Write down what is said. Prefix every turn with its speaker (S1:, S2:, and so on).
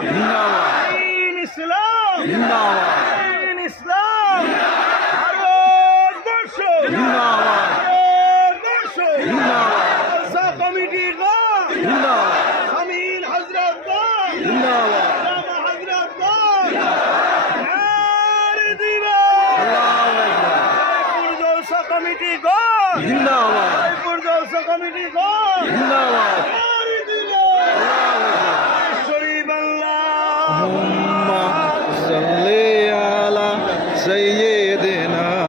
S1: দিন ইসলাম। দিন ইসলাম। ভারতবর্ষ। ভারতবর্ষ।
S2: জিন্দাবাদ।
S1: খালসা কমিটি গণ
S2: জিন্দাবাদ।
S1: আমিন হজরত হজরত কমিটি গণ।
S2: জিন্দাবাদ।
S1: কমিটি গণ।
S2: জিন্দাবাদ। اللهم صل على سيدنا